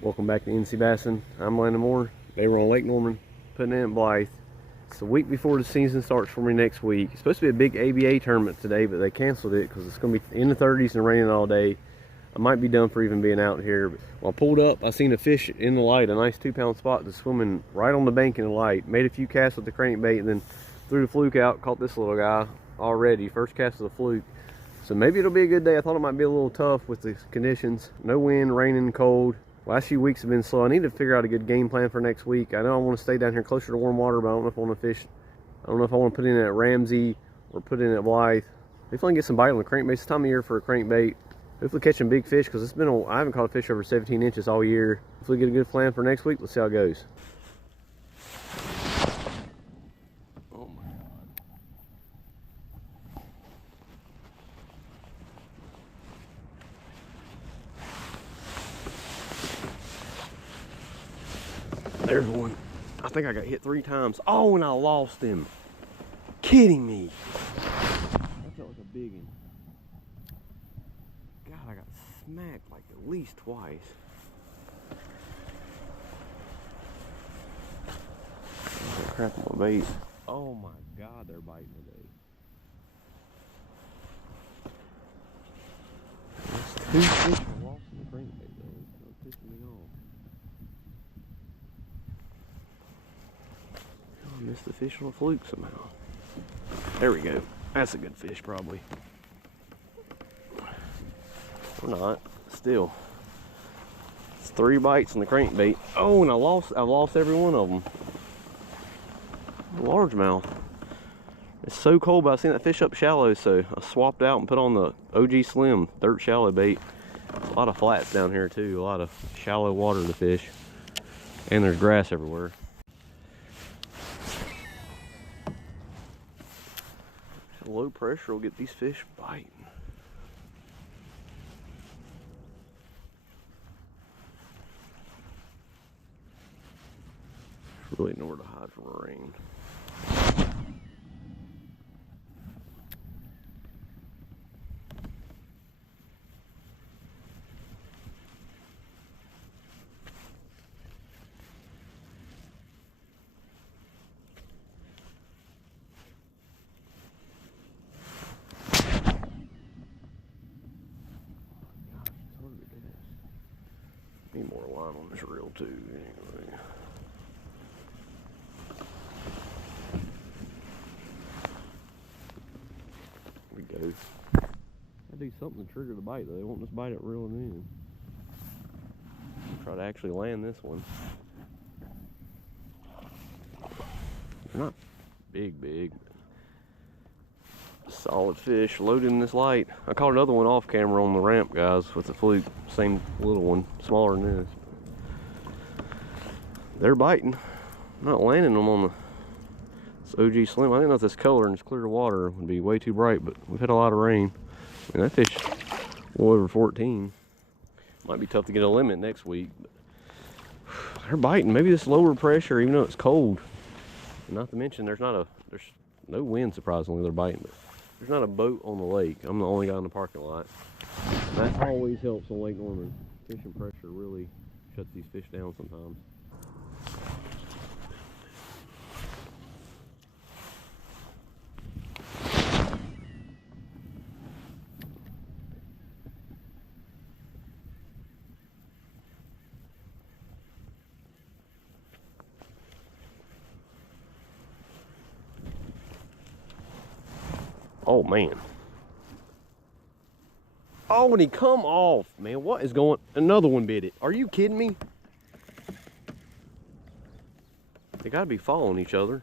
Welcome back to NC Bassin. I'm Landon Moore. They were on Lake Norman, putting in at Blythe. It's the week before the season starts for me next week. It's supposed to be a big ABA tournament today, but they canceled it because it's going to be in the 30s and raining all day. I might be done for even being out here. But when I pulled up, I seen a fish in the light, a nice 2-pound spot that's swimming right on the bank in the light. Made a few casts with the crankbait and then threw the fluke out, caught this little guy already. First cast of the fluke. So maybe it'll be a good day. I thought it might be a little tough with the conditions. No wind, raining, cold. Last few weeks have been slow. I need to figure out a good game plan for next week. I know I want to stay down here closer to warm water, but I don't know if I want to fish. I don't know if I want to put in at Ramsey or put in at Blythe. If I can get some bite on the crankbait, it's time of year for a crankbait. Hopefully catching big fish, because I haven't caught a fish over 17 inches all year. Hopefully get a good plan for next week. Let's see how it goes. Oh my God. There's one. I think I got hit 3 times. Oh, and I lost him. Kidding me. That felt like a big one. God, I got smacked like at least twice. Crap on my bait. Oh my God, they're biting today. That's 2 fish I lost in the crankbait though. It's pissing me off. I missed the fish on a fluke somehow. There we go. That's a good fish probably. Or not. Still. It's 3 bites on the crankbait. Oh, and I lost every one of them. Largemouth. It's so cold, but I seen that fish up shallow, so I swapped out and put on the OG Slim dirt shallow bait. There's a lot of flats down here too, a lot of shallow water to fish. And there's grass everywhere. Low pressure will get these fish biting. Really nowhere to hide from the rain. Need more line on this reel too, anyway. There we go. I do something to trigger the bite though. They won't just bite it reeling in. Try to actually land this one. They're not big. Solid fish loaded in this light. I caught another one off camera on the ramp, guys, with the fluke. Same little one, smaller than this. They're biting. I'm not landing them on this OG Slim. I didn't know if this color and this clear water would be way too bright, but we've had a lot of rain. And that fish well over 14. Might be tough to get a limit next week, but they're biting. Maybe this lower pressure, even though it's cold. And not to mention there's no wind, surprisingly. They're biting, but there's not a boat on the lake. I'm the only guy in the parking lot. That always helps on Lake Norman. Fishing pressure really shuts these fish down sometimes. Oh man. Oh, and he come off, man. What is going? Another one bit it. Are you kidding me? They gotta be following each other.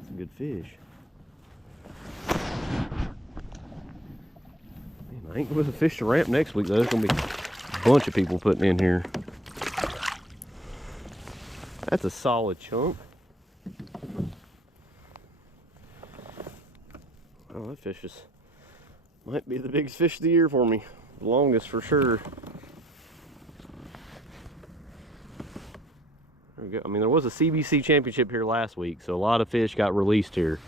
It's a good fish. Man, I ain't with a fish to ramp next week though. There's gonna be a bunch of people putting in here. That's a solid chunk. Oh, that fish might be the biggest fish of the year for me. The longest for sure. There we go. I mean, there was a CBC championship here last week, so a lot of fish got released here.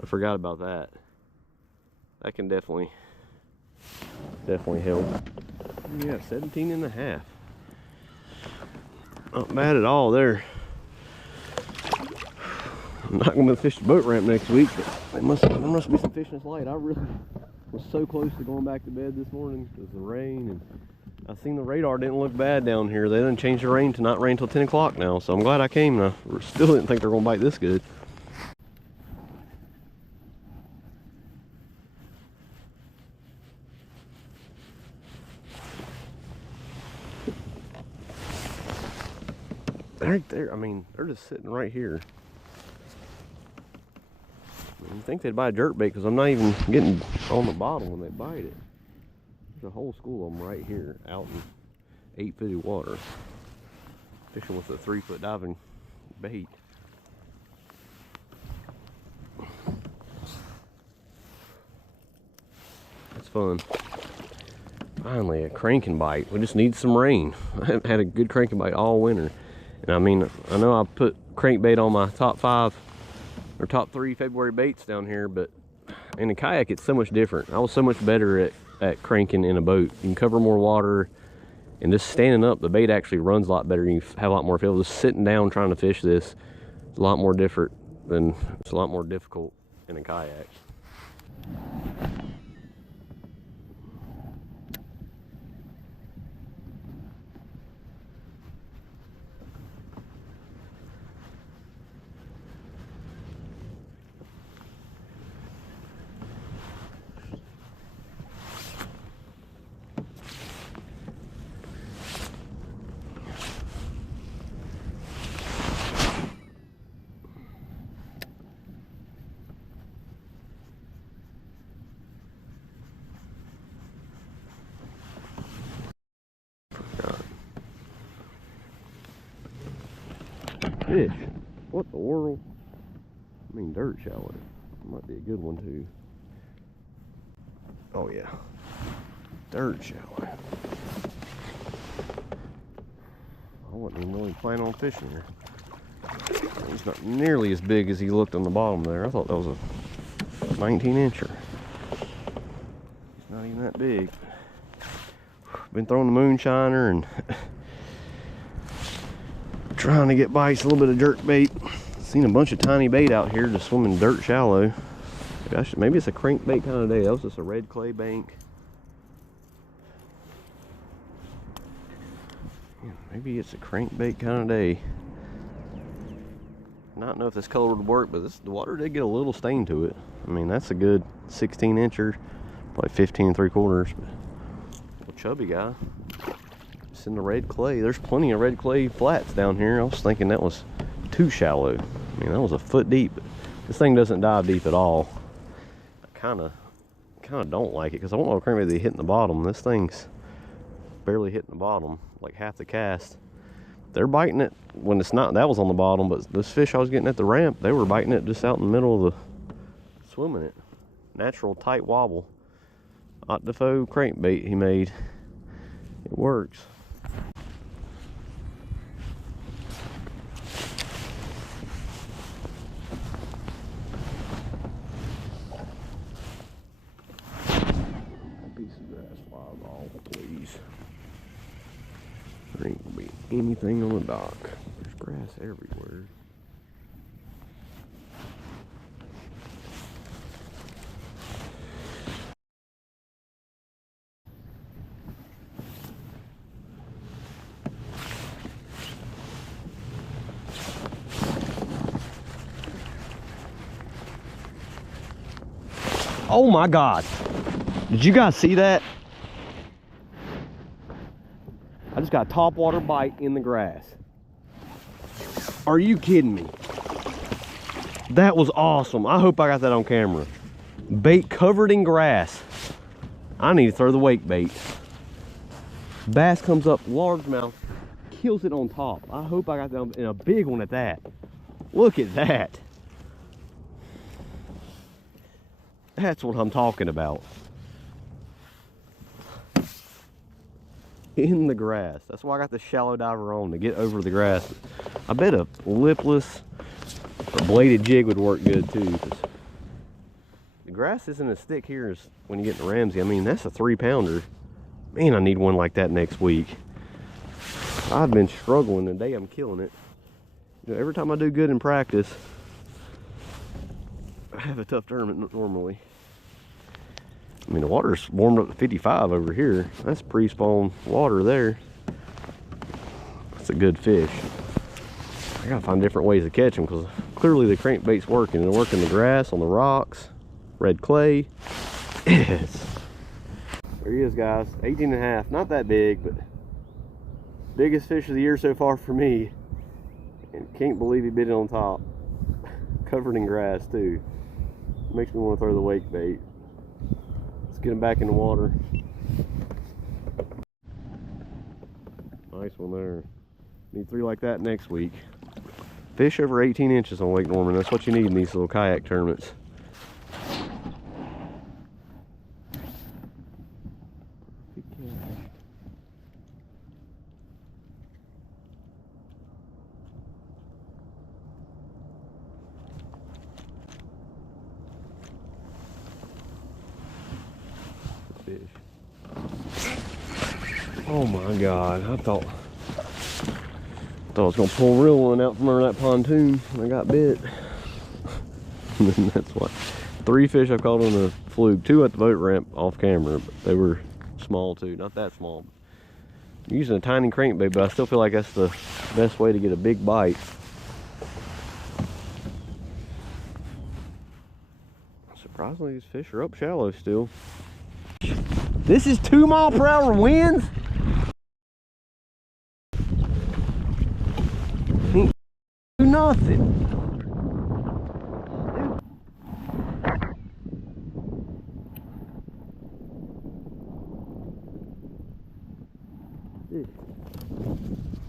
I forgot about that. That can definitely help. Yeah, 17 and a half. Not bad at all there. I'm not gonna fish the boat ramp next week, but there must be some fish in this light. I really was so close to going back to bed this morning because of the rain, and I seen the radar didn't look bad down here. They didn't change the rain to not rain till 10 o'clock now, so I'm glad I came. I still didn't think they're gonna bite this good. Right there, I mean, they're just sitting right here. I think they'd buy a jerk bait because I'm not even getting on the bottom when they bite it. There's a whole school of them right here out in 8-foot water. Fishing with a 3-foot diving bait. That's fun. Finally, a cranking bite. We just need some rain. I haven't had a good cranking bite all winter. And I mean, I know I put crankbait on my top 5 or top 3 February baits down here, but in a kayak it's so much different. I was so much better at cranking in a boat. You can cover more water, and just standing up, the bait actually runs a lot better. You have a lot more feel. Just sitting down trying to fish this, it's a lot more different than, it's a lot more difficult in a kayak. Fish. What the world? I mean, dirt shallow. Might be a good one too. Oh yeah. Dirt shallow. I wasn't even really planning on fishing here. He's not nearly as big as he looked on the bottom there. I thought that was a 19-incher. He's not even that big. Been throwing the moonshiner and trying to get bites, a little bit of jerk bait. Seen a bunch of tiny bait out here just swimming dirt shallow. Gosh, maybe it's a crankbait kind of day. That was just a red clay bank. Yeah, maybe it's a crankbait kind of day. Not know if this color would work, but the water did get a little stain to it. I mean, that's a good 16-incher, probably 15 3/4. But a chubby guy. It's in the red clay. There's plenty of red clay flats down here. I was thinking that was too shallow. I mean, that was a foot deep. This thing doesn't dive deep at all. I kind of don't like it because I want my crankbait to be hitting the bottom. This thing's barely hitting the bottom, like half the cast. They're biting it when it's not. That was on the bottom, but this fish I was getting at the ramp, they were biting it just out in the middle of the swimming it. Natural tight wobble. Octafo crankbait he made. It works. Piece of grass flies off, please. There ain't gonna be anything on the dock. There's grass everywhere. Oh my God. Did you guys see that? I just got a topwater bite in the grass. Are you kidding me? That was awesome. I hope I got that on camera. Bait covered in grass. I need to throw the wake bait. Bass comes up, largemouth, kills it on top. I hope I got that on, and a big one at that. Look at that. That's what I'm talking about. In the grass. That's why I got the shallow diver on, to get over the grass. I bet a lipless or bladed jig would work good too, because the grass isn't as thick here as when you get to Ramsey. I mean, that's a 3-pounder. Man, I need one like that next week. I've been struggling today. I'm killing it. You know, every time I do good in practice, I have a tough tournament normally. I mean, the water's warmed up to 55 over here. That's pre-spawn water there. That's a good fish. I gotta find different ways to catch them because clearly the crankbait's working. They're working the grass, on the rocks, red clay. Yes. There he is, guys. 18 and a half. Not that big, but biggest fish of the year so far for me. And can't believe he bit it on top. Covered in grass too. Makes me want to throw the wake bait. Let's get him back in the water. Nice one there. Need 3 like that next week. Fish over 18 inches on Lake Norman. That's what you need in these little kayak tournaments. Fish. Oh my God, I thought I was gonna pull a real one out from under that pontoon and I got bit. And then that's what, 3 fish I caught on a fluke, 2 at the boat ramp off camera, but they were small too, not that small. I'm using a tiny crankbait, but I still feel like that's the best way to get a big bite. Surprisingly, these fish are up shallow still. This is 2-mile-per-hour winds? Ain't do nothing. Dude.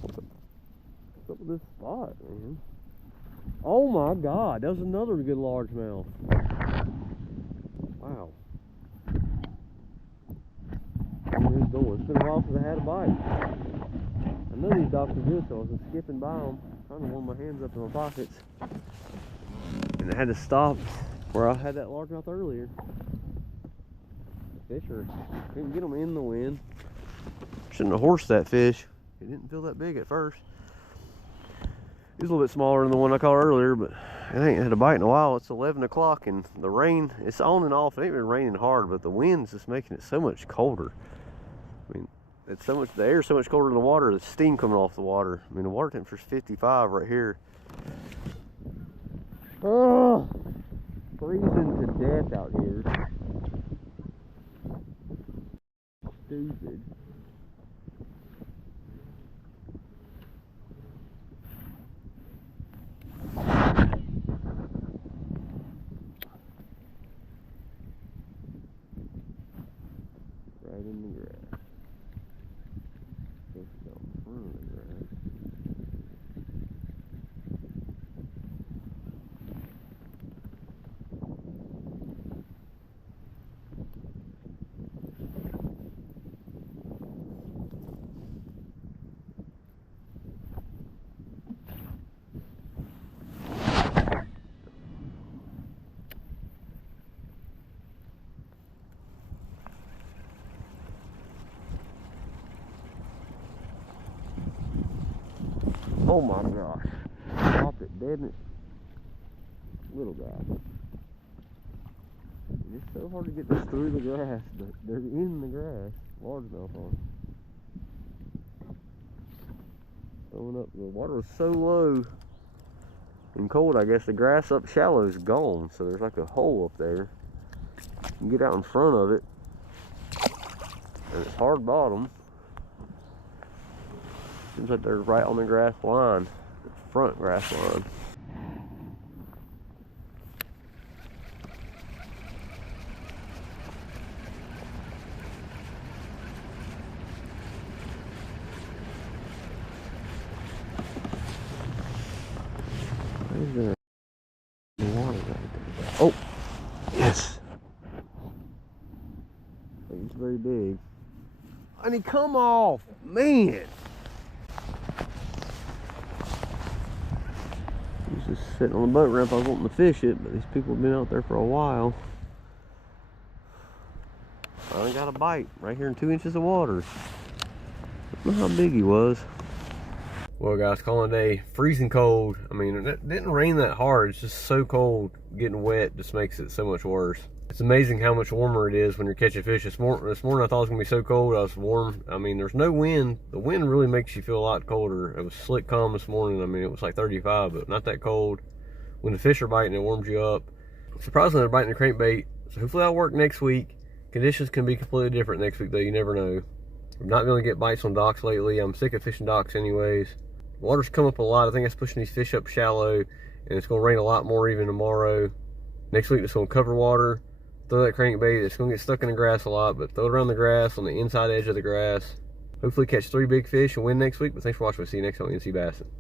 What's up with this spot, man? Oh my God, that was another good largemouth. Wow. It's been a while since I had a bite. I know these docks are good, so I was just skipping by them, trying to warm my hands up in my pockets. And I had to stop where I had that largemouth earlier. The fish are, couldn't get them in the wind. Shouldn't have horsed that fish. It didn't feel that big at first. It was a little bit smaller than the one I caught earlier, but it ain't had a bite in a while. It's 11 o'clock and the rain, it's on and off. It ain't been raining hard, but the wind's just making it so much colder. I mean, it's so much, the air's so much colder than the water, the steam coming off the water. I mean, the water temperature's 55 right here. Oh, freezing to death out here. Stupid. Right in the grass. Just go in front of the grass. Oh my gosh. Dropped it dead in it. Little guy. It's so hard to get this through the grass, but they're in the grass. Largemouth on them. Throwing up, the water was so low and cold, I guess the grass up shallow is gone. So there's like a hole up there. You can get out in front of it. And it's hard bottom. Seems like they're right on the grass line, the front grass line. Where's the water right there? Oh, yes. I think it's very big. And he come off, man. Just sitting on the boat ramp. I was wanting to fish it, but these people have been out there for a while. I I got a bite right here in 2 inches of water. I don't know how big he was. Well guys, calling it a day. Freezing cold. I mean, it didn't rain that hard. It's just so cold. Getting wet just makes it so much worse. It's amazing how much warmer it is when you're catching fish. This morning I thought it was going to be so cold. I was warm. I mean, there's no wind. The wind really makes you feel a lot colder. It was slick calm this morning. I mean, it was like 35, but not that cold. When the fish are biting, it warms you up. Surprisingly, they're biting the crankbait. So hopefully that'll work next week. Conditions can be completely different next week though. You never know. I'm not going to get bites on docks lately. I'm sick of fishing docks anyways. Water's come up a lot. I think it's pushing these fish up shallow, and it's going to rain a lot more even tomorrow. Next week it's going to cover water. Throw that crankbait. It's going to get stuck in the grass a lot, but throw it around the grass on the inside edge of the grass. Hopefully catch 3 big fish and win next week. But thanks for watching. We'll see you next time on NC Bassing.